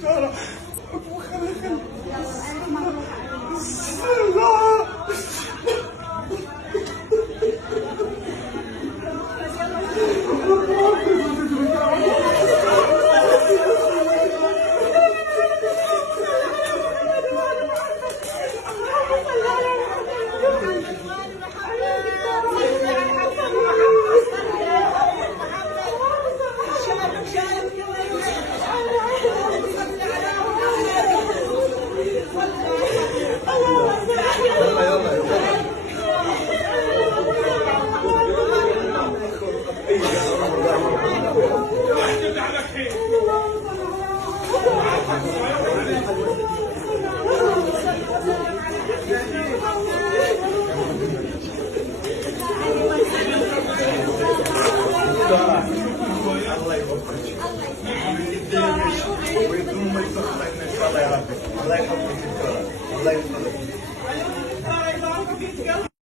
دكتورة. الله يوفقك ويدوم ما يفرقنا ان شاء الله يا ربي. الله يحفظك دكتورة. الله يحفظك.